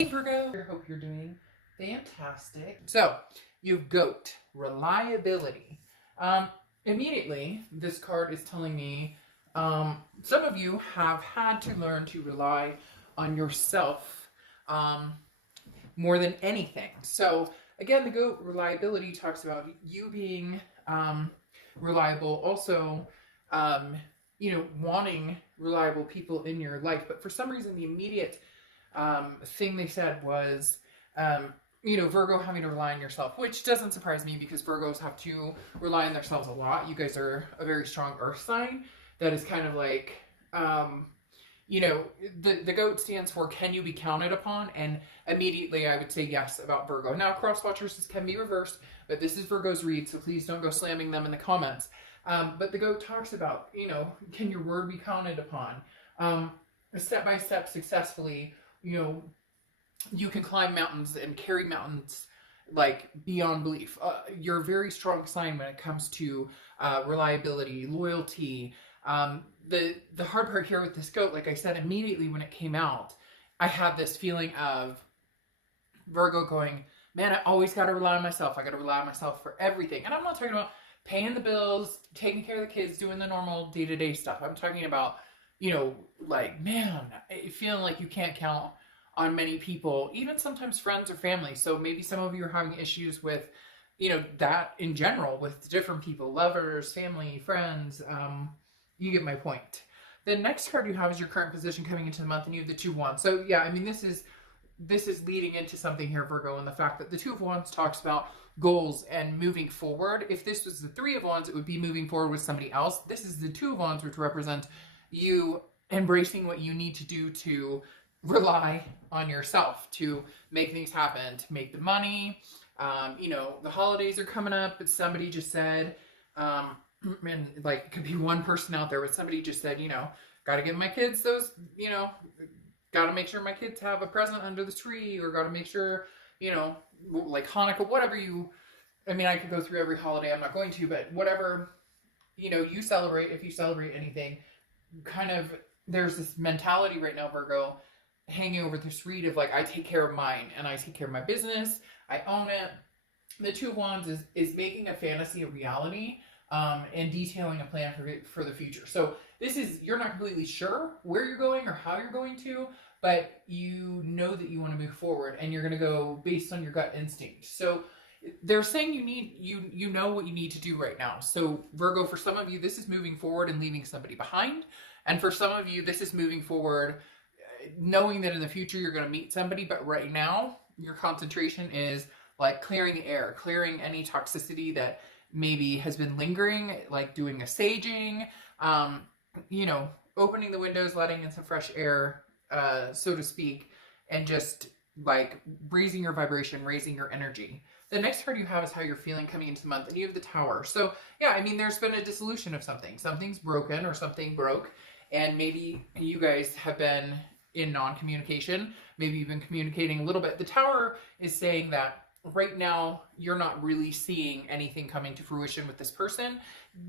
Hey Virgo, I hope you're doing fantastic. So, you've goat, reliability. Immediately, this card is telling me some of you have had to learn to rely on yourself more than anything. So, again, the goat reliability talks about you being reliable, also, wanting reliable people in your life. But for some reason, the immediate thing they said was, Virgo having to rely on yourself, which doesn't surprise me because Virgos have to rely on themselves a lot. You guys are a very strong earth sign that is kind of like, the goat stands for can you be counted upon? And immediately I would say yes about Virgo. Now, cross watchers, this can be reversed, but this is Virgo's read, so please don't go slamming them in the comments. But the goat talks about, can your word be counted upon? Step by step successfully, you can climb mountains and carry mountains like beyond belief. You're a very strong sign when it comes to reliability, loyalty. The hard part here with this goat, like I said, immediately when it came out, I had this feeling of Virgo going, man, I always got to rely on myself. I got to rely on myself for everything. And I'm not talking about paying the bills, taking care of the kids, doing the normal day-to-day stuff. I'm talking about, man, feeling like you can't count on many people, even sometimes friends or family. So maybe some of you are having issues with, that in general with different people, lovers, family, friends. You get my point. The next card you have is your current position coming into the month, and you have the Two of Wands. So yeah, I mean, this is leading into something here, Virgo, and the fact that the Two of Wands talks about goals and moving forward. If this was the Three of Wands, it would be moving forward with somebody else. This is the Two of Wands, which represent you embracing what you need to do to rely on yourself, to make things happen, to make the money. The holidays are coming up, but somebody just said, and like it could be one person out there, but somebody just said, got to give my kids those, got to make sure my kids have a present under the tree, or got to make sure, like Hanukkah, whatever I could go through every holiday. I'm not going to, but whatever, you celebrate, if you celebrate anything, kind of, there's this mentality right now, Virgo, hanging over this read of like, I take care of mine and I take care of my business. I own it. The Two of Wands is making a fantasy a reality, and detailing a plan for the future. So this is, you're not completely sure where you're going or how you're going to, but you know that you want to move forward and you're going to go based on your gut instinct. So they're saying you know what you need to do right now. So Virgo, for some of you, this is moving forward and leaving somebody behind. And for some of you, this is moving forward knowing that in the future you're going to meet somebody, but right now your concentration is like clearing the air, clearing any toxicity that maybe has been lingering, like doing a saging, opening the windows, letting in some fresh air, so to speak, and just like raising your vibration, raising your energy. The next card you have is how you're feeling coming into the month, and you have the Tower. So yeah, I mean, there's been a dissolution of something. Something's broken or something broke, and maybe you guys have been in non-communication. Maybe you've been communicating a little bit. The Tower is saying that right now you're not really seeing anything coming to fruition with this person.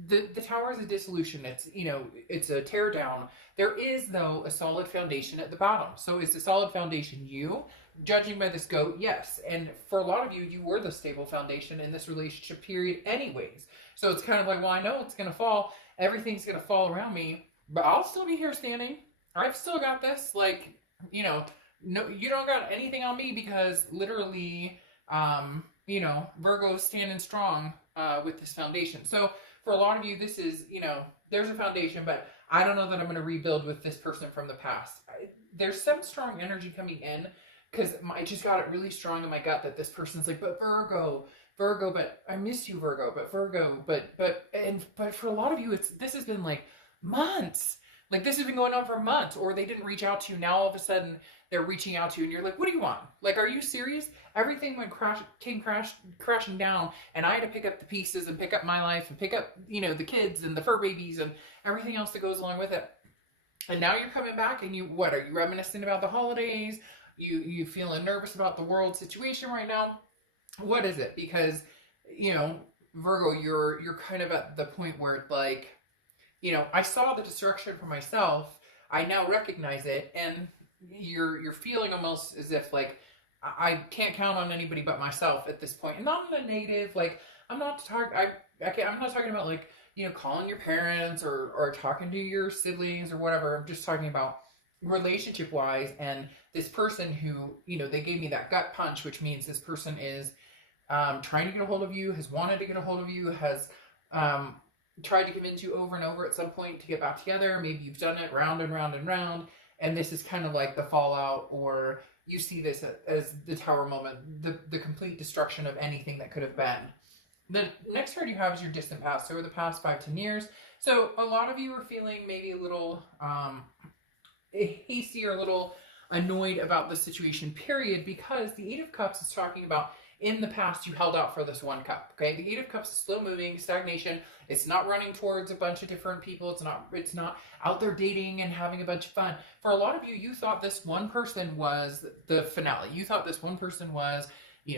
The Tower is a dissolution. It's a tear down. There is, though, a solid foundation at the bottom. So is the solid foundation you? Judging by this goat, yes. And for a lot of you, you were the stable foundation in this relationship period anyways. So it's kind of like, well, I know it's going to fall. Everything's going to fall around me, but I'll still be here standing. I've still got this. Like, no, you don't got anything on me because literally, Virgo's standing strong with this foundation. So for a lot of you, this is, there's a foundation, but I don't know that I'm going to rebuild with this person from the past. There's some strong energy coming in because I just got it really strong in my gut that this person's like, but Virgo, but I miss you, Virgo, but Virgo, but for a lot of you, this has been like months. Like this has been going on for months, or they didn't reach out to you. Now all of a sudden they're reaching out to you and you're like, what do you want? Like, are you serious? Everything came crashing down, and I had to pick up the pieces and pick up my life and pick up, the kids and the fur babies and everything else that goes along with it. And now you're coming back and what are you reminiscing about the holidays? You feeling nervous about the world situation right now? What is it? Because, Virgo, you're kind of at the point where it's like, I saw the destruction for myself. I now recognize it. And you're feeling almost as if like I can't count on anybody but myself at this point, and not in a negative like I'm not talking I'm not talking about like calling your parents or talking to your siblings or whatever. I'm just talking about relationship wise, and this person who they gave me that gut punch, which means this person is trying to get a hold of you, has wanted to get a hold of you, has tried to convince you over and over at some point to get back together. Maybe you've done it round and round and round, and this is kind of like the fallout, or you see this as the Tower moment, the complete destruction of anything that could have been. The next card you have is your distant past, so over the past 5-10 years. So a lot of you are feeling maybe a little hasty or a little annoyed about the situation, period, because the Eight of Cups is talking about in the past you held out for this one cup. Okay, the Eight of Cups is slow moving, stagnation. It's not running towards a bunch of different people. It's not out there dating and having a bunch of fun. For a lot of you, you thought this one person was the finale. You thought this one person was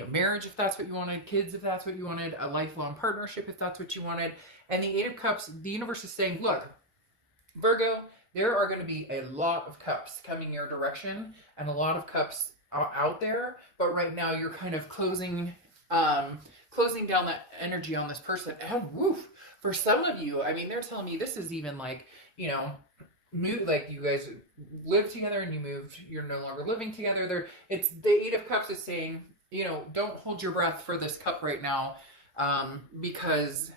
marriage, if that's what you wanted, kids, if that's what you wanted, a lifelong partnership, if that's what you wanted. And the Eight of Cups, the universe is saying, look, Virgo, there are going to be a lot of cups coming your direction and a lot of cups out there, but right now you're kind of closing down that energy on this person. And woof, for some of you, I mean, they're telling me this is even like, like you guys live together and you moved, you're no longer living together. It's the Eight of Cups is saying, don't hold your breath for this cup right now, because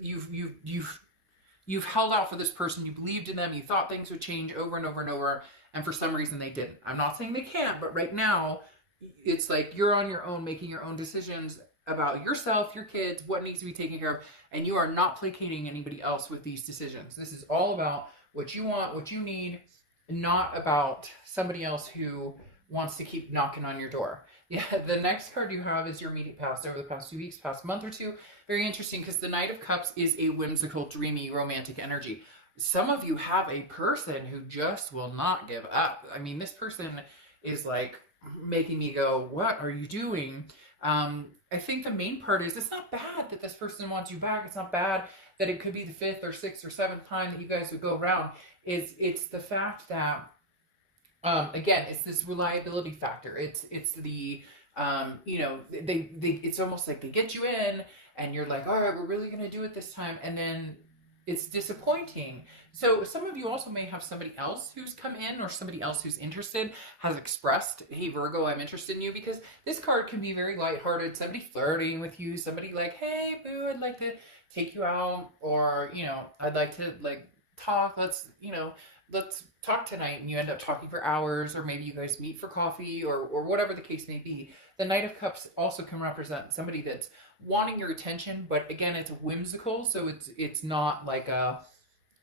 you've held out for this person. You believed in them. You thought things would change over and over and over. And for some reason they didn't. I'm not saying they can't, but right now it's like you're on your own, making your own decisions about yourself, your kids, what needs to be taken care of. And you are not placating anybody else with these decisions. This is all about what you want, what you need, not about somebody else who wants to keep knocking on your door. Yeah, the next card you have is your immediate past, over the past 2 weeks, past month or two. Very interesting, because the Knight of Cups is a whimsical, dreamy, romantic energy. Some of you have a person who just will not give up. I mean, this person is like making me go, what are you doing? I think the main part is it's not bad that this person wants you back. It's not bad that it could be the 5th or 6th or 7th time that you guys would go around. It's the fact that again, it's this reliability factor. It's the it's almost like they get you in and you're like, all right, we're really gonna do it this time, and then it's disappointing. So some of you also may have somebody else who's come in, or somebody else who's interested has expressed, hey Virgo, I'm interested in you, because this card can be very lighthearted. Somebody flirting with you, somebody like, hey boo, I'd like to take you out, or I'd like to like talk, let's talk tonight, and you end up talking for hours, or maybe you guys meet for coffee, or whatever the case may be. The Knight of Cups also can represent somebody that's wanting your attention, but again, it's whimsical, so it's not like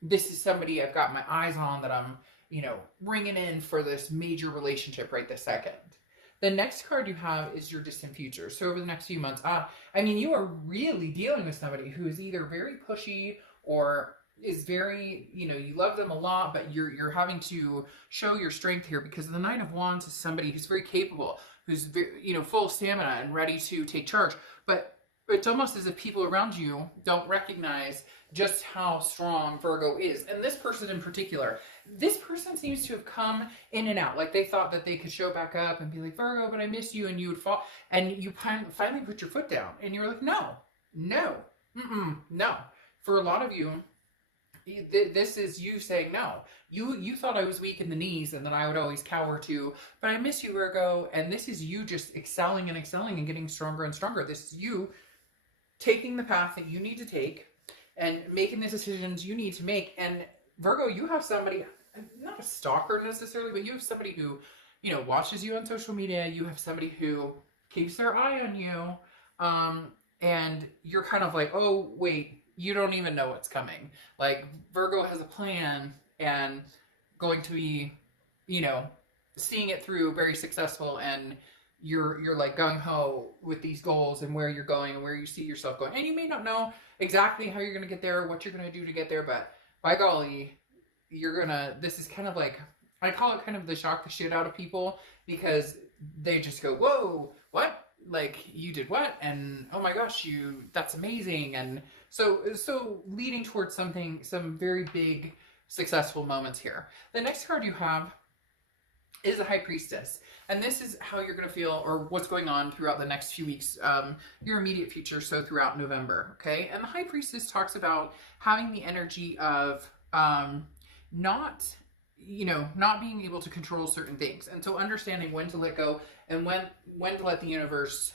this is somebody I've got my eyes on that I'm bringing in for this major relationship right this second. The next card you have is your distant future. So over the next few months, I mean, you are really dealing with somebody who is either very pushy or is very, you love them a lot, but you're having to show your strength here, because the Knight of Wands is somebody who's very capable, who's very, full of stamina and ready to take charge. But it's almost as if people around you don't recognize just how strong Virgo is. And this person in particular, this person seems to have come in and out. Like they thought that they could show back up and be like, Virgo, but I miss you. And you would fall. And you finally put your foot down. And you're like, no. For a lot of you, this is you saying no. You thought I was weak in the knees and that I would always cower to, but I miss you, Virgo. And this is you just excelling and getting stronger and stronger. This is you taking the path that you need to take and making the decisions you need to make. And Virgo, you have somebody, not a stalker necessarily, but you have somebody who, watches you on social media. You have somebody who keeps their eye on you. And you're kind of like, oh, wait, you don't even know what's coming. Like Virgo has a plan and going to be, seeing it through, very successful, and you're like gung-ho with these goals and where you're going and where you see yourself going. And you may not know exactly how you're going to get there, what you're going to do to get there, but by golly, this is kind of like, I call it kind of the shock the shit out of people, because they just go, whoa, what? Like, you did what? And oh my gosh, that's amazing. And so leading towards some very big, successful moments here. The next card you have is the High Priestess. And this is how you're going to feel, or what's going on throughout the next few weeks, your immediate future, so throughout November, okay? And the High Priestess talks about having the energy of not, not being able to control certain things. And so understanding when to let go and when to let the universe,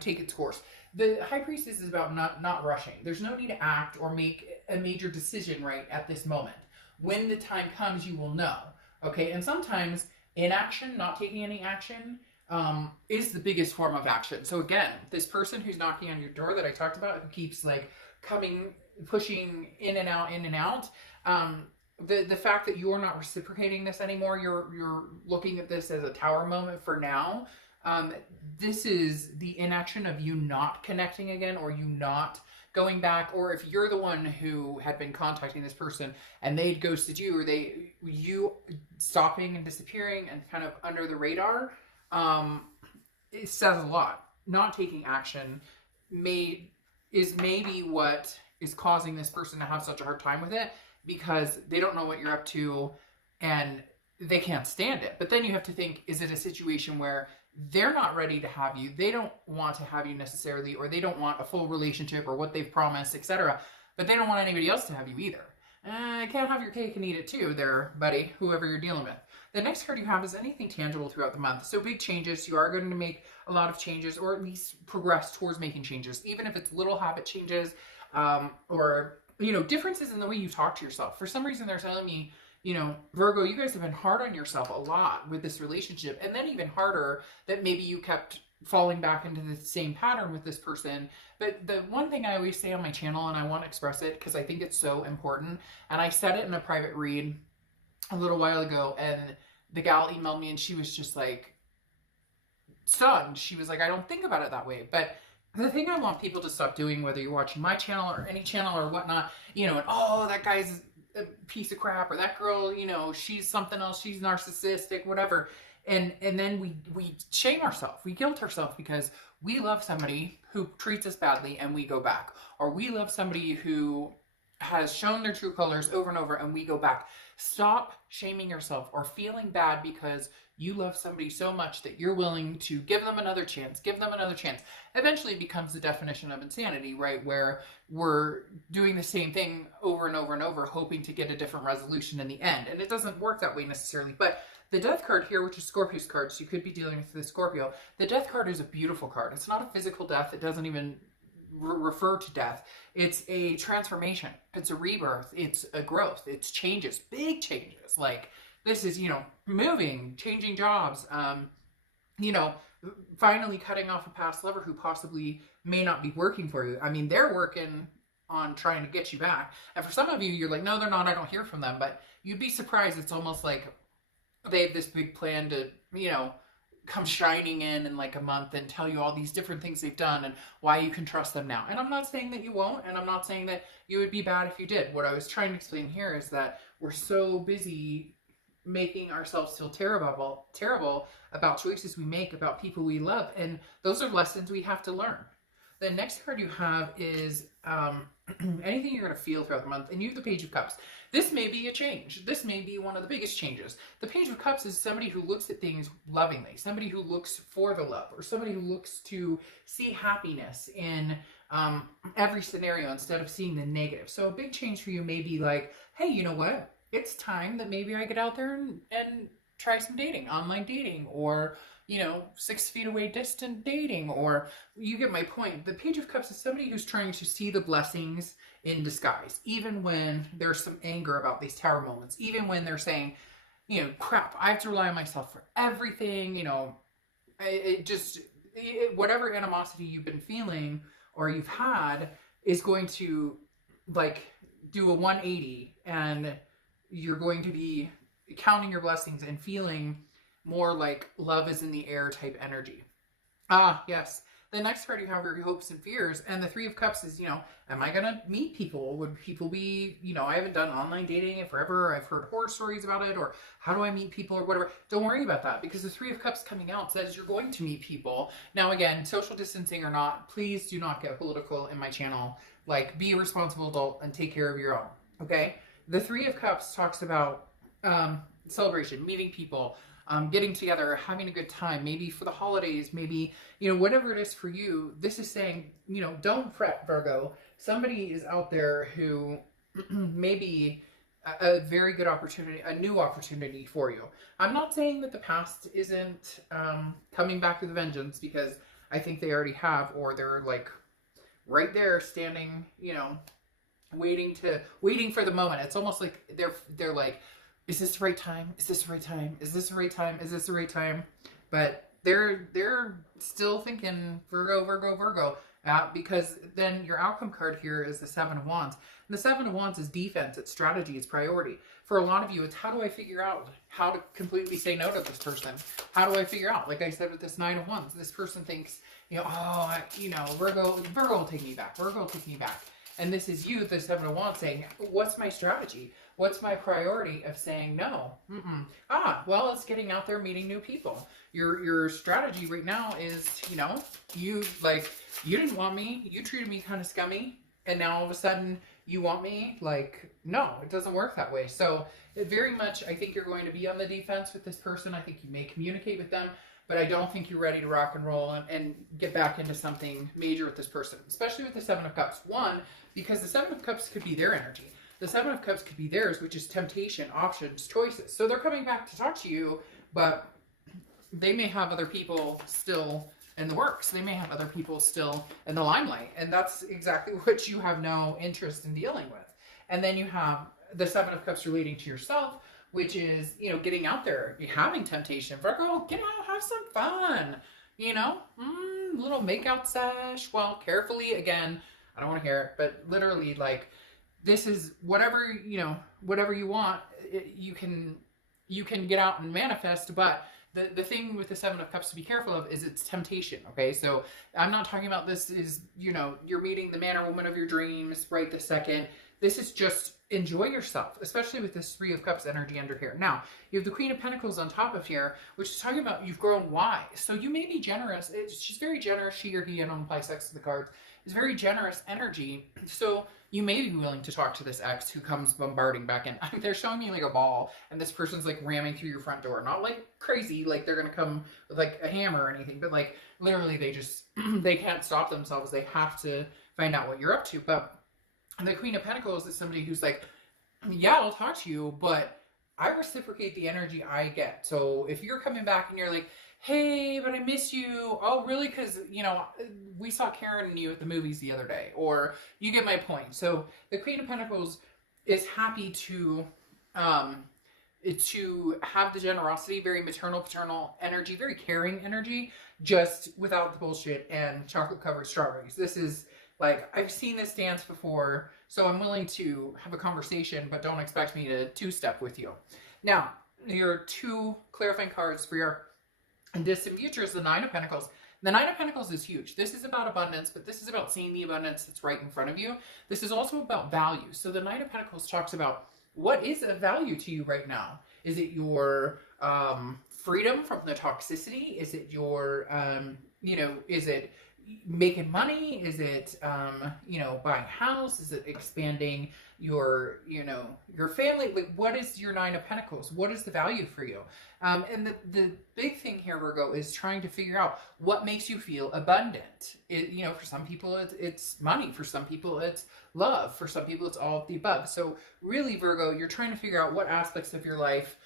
take its course. The High Priestess is about not rushing. There's no need to act or make a major decision right at this moment. When the time comes, you will know. Okay, and sometimes inaction, not taking any action, is the biggest form of action. So again, this person who's knocking on your door that I talked about, who keeps like pushing in and out, the fact that you're not reciprocating this anymore, you're looking at this as a tower moment for now. This is the inaction of you not connecting again, or you not going back, or if you're the one who had been contacting this person and they'd ghosted you, or you stopping and disappearing and kind of under the radar, it says a lot. Not taking action is maybe what is causing this person to have such a hard time with it, because they don't know what you're up to and they can't stand it. But then you have to think, is it a situation where they're not ready to have you, they don't want to have you necessarily, or they don't want a full relationship or what they've promised, etc., but they don't want anybody else to have you either. Can't have your cake and eat it too there, buddy, whoever you're dealing with. The next card you have is anything tangible throughout the month. So big changes. You are going to make a lot of changes, or at least progress towards making changes, even if it's little habit changes, or differences in the way you talk to yourself. For some reason, they're telling me, Virgo, you guys have been hard on yourself a lot with this relationship, and then even harder that maybe you kept falling back into the same pattern with this person. But the one thing I always say on my channel, and I want to express it because I think it's so important, and I said it in a private read a little while ago, and the gal emailed me and she was just like stunned. She was like, I don't think about it that way. But the thing I want people to stop doing, whether you're watching my channel or any channel or whatnot, and that guy's a piece of crap, or that girl, she's something else, she's narcissistic, whatever. And then we shame ourselves, we guilt ourselves because we love somebody who treats us badly and we go back. Or we love somebody who has shown their true colors over and over and we go back. Stop shaming yourself or feeling bad because you love somebody so much that you're willing to give them another chance, Eventually it becomes the definition of insanity, right? Where we're doing the same thing over and over and over, hoping to get a different resolution in the end. And it doesn't work that way necessarily. But the Death card here, which is Scorpio's card, so you could be dealing with the Scorpio. The Death card is a beautiful card. It's not a physical death. It doesn't even refer to death. It's a transformation. It's a rebirth. It's a growth. It's changes, big changes. Like this is, moving, changing jobs, finally cutting off a past lover who possibly may not be working for you. I mean, they're working on trying to get you back. And for some of you, you're like, no, they're not. I don't hear from them. But you'd be surprised. It's almost like they have this big plan to, come shining in like a month and tell you all these different things they've done and why you can trust them now. And I'm not saying that you won't, and I'm not saying that you would be bad if you did. What I was trying to explain here is that we're so busy making ourselves feel terrible about choices we make, about people we love, and those are lessons we have to learn. The next card you have is anything you're going to feel throughout the month, and you have the Page of Cups. This may be a change. This may be one of the biggest changes. The Page of Cups is somebody who looks at things lovingly, somebody who looks for the love, or somebody who looks to see happiness in every scenario instead of seeing the negative. So a big change for you may be like, hey, you know what? It's time that maybe I get out there and try some dating, online dating, or 6 feet away distant dating, or you get my point. The Page of Cups is somebody who's trying to see the blessings in disguise, even when there's some anger about these tower moments, even when they're saying, crap, I have to rely on myself for everything, whatever animosity you've been feeling or you've had is going to do a 180, and you're going to be counting your blessings and feeling more like love is in the air type energy. Yes. The next card you have are your hopes and fears. And the Three of Cups is, am I going to meet people? Would people be, I haven't done online dating in forever. I've heard horror stories about it, or how do I meet people or whatever. Don't worry about that, because the Three of Cups coming out says you're going to meet people. Now, again, social distancing or not, please do not get political in my channel. Be a responsible adult and take care of your own. Okay. The Three of Cups talks about, celebration, meeting people, getting together, having a good time, maybe for the holidays, maybe, you know, whatever it is for you. This is saying, you know, don't fret, Virgo. Somebody is out there who maybe a very good opportunity, a new opportunity for you. I'm not saying that the past isn't coming back with a vengeance, because I think they already have, or they're like right there standing, you know, waiting for the moment. It's almost like they're like, is this the right time? Is this the right time? Is this the right time? Is this the right time? But they're still thinking Virgo, Virgo, Virgo. Because then your outcome card here is the Seven of Wands. And the Seven of Wands is defense, it's strategy, it's priority. For a lot of you, it's how do I figure out how to completely say no to this person? How do I figure out? Like I said with this Nine of Wands, this person thinks, you know, oh, you know, Virgo will take me back. Virgo will take me back. And this is you, the Seven of Wands, saying, what's my strategy? What's my priority of saying no? Well, it's getting out there, meeting new people. Your strategy right now is, you know, you didn't want me. You treated me kind of scummy. And now all of a sudden you want me? Like, no, it doesn't work that way. So it very much, I think you're going to be on the defense with this person. I think you may communicate with them, but I don't think you're ready to rock and roll and get back into something major with this person, especially with the Seven of Cups. One, because the Seven of Cups could be their energy. The Seven of Cups could be theirs, which is temptation, options, choices. So they're coming back to talk to you, but they may have other people still in the works. They may have other people still in the limelight. And that's exactly what you have no interest in dealing with. And then you have the Seven of Cups relating to yourself, which is, you know, getting out there, having temptation. Virgo, get out, have some fun, you know, little makeout sesh. Well, carefully, again, I don't want to hear it, but literally, like, this is whatever, you know, whatever you want, you can get out and manifest. But the thing with the Seven of Cups to be careful of is it's temptation, okay? So I'm not talking about this is, you know, you're meeting the man or woman of your dreams right this second. This is just enjoy yourself, especially with this Three of Cups energy under here. Now, you have the Queen of Pentacles on top of here, which is talking about you've grown wise. So you may be generous. She's very generous. She or he, I don't apply sex to the cards, is very generous energy. So you may be willing to talk to this ex who comes bombarding back in. They're showing me like a ball, and this person's like ramming through your front door. Not like crazy, like they're going to come with like a hammer or anything, but like literally they just, they can't stop themselves. They have to find out what you're up to. But the Queen of Pentacles is somebody who's like, yeah, I'll talk to you, but I reciprocate the energy I get. So if you're coming back and you're like, hey, but I miss you. Oh, really? Because, you know, we saw Karen and you at the movies the other day. Or you get my point. So the Queen of Pentacles is happy to have the generosity, very maternal, paternal energy, very caring energy, just without the bullshit and chocolate-covered strawberries. This is like, I've seen this dance before, so I'm willing to have a conversation, but don't expect me to two-step with you. Now, your two clarifying cards for your distant future is the Nine of Pentacles. The Nine of Pentacles is huge. This is about abundance, but this is about seeing the abundance that's right in front of you. This is also about value. So the Nine of Pentacles talks about what is of value to you right now. Is it your freedom from the toxicity? Is it your, you know, is it making money? Is it, you know, buying a house? Is it expanding your, you know, your family? Like, what is your Nine of Pentacles? What is the value for you? And the big thing here, Virgo, is trying to figure out what makes you feel abundant. You know, for some people, it's money. For some people, it's love. For some people, it's all of the above. So really, Virgo, you're trying to figure out what aspects of your life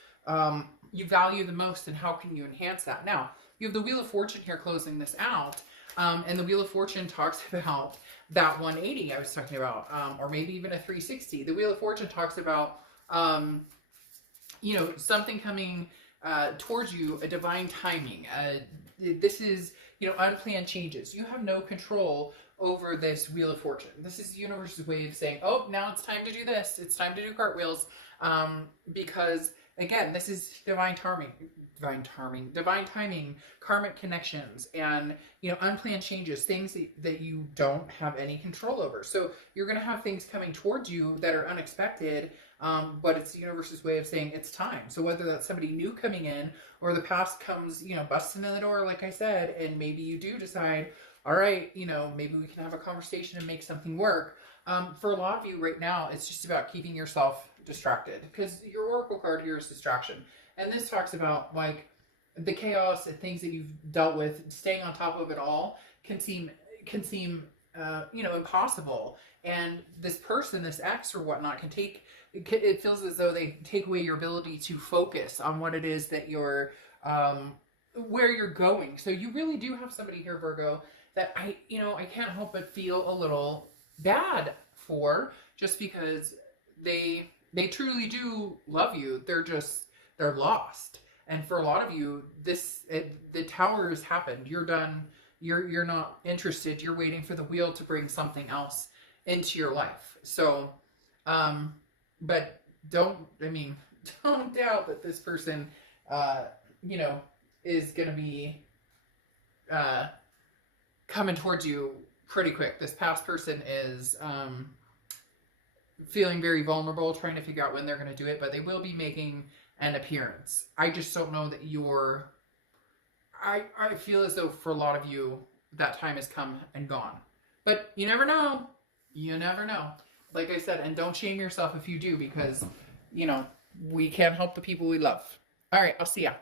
you value the most and how can you enhance that. Now, you have the Wheel of Fortune here closing this out. And the Wheel of Fortune talks about that 180 I was talking about, or maybe even a 360. The Wheel of Fortune talks about, you know, something coming towards you, a divine timing. This is, you know, unplanned changes. You have no control over this Wheel of Fortune. This is the universe's way of saying, oh, now it's time to do this. It's time to do cartwheels. Because, again, this is divine timing, karmic connections, and, you know, unplanned changes, things that you don't have any control over. So you're going to have things coming towards you that are unexpected, but it's the universe's way of saying it's time. So whether that's somebody new coming in or the past comes, you know, busting in the door, like I said, and maybe you do decide, all right, you know, maybe we can have a conversation and make something work. For a lot of you right now, it's just about keeping yourself distracted, because your oracle card here is distraction. And this talks about like the chaos and things that you've dealt with. Staying on top of it all can seem you know, impossible. And this person, this ex or whatnot, can take, it feels as though they take away your ability to focus on what it is that you're, where you're going. So you really do have somebody here, Virgo, that I can't help but feel a little bad for, just because they truly do love you. They're lost. And for a lot of you, the tower has happened. You're done. You're not interested. You're waiting for the wheel to bring something else into your life. So, but don't doubt that this person, you know, is going to be, coming towards you pretty quick. This past person is, feeling very vulnerable, trying to figure out when they're going to do it, but they will be making an appearance. I just don't know that I feel as though for a lot of you, that time has come and gone. But you never know. You never know. Like I said, and don't shame yourself if you do, because, you know, we can't help the people we love. All right, I'll see ya.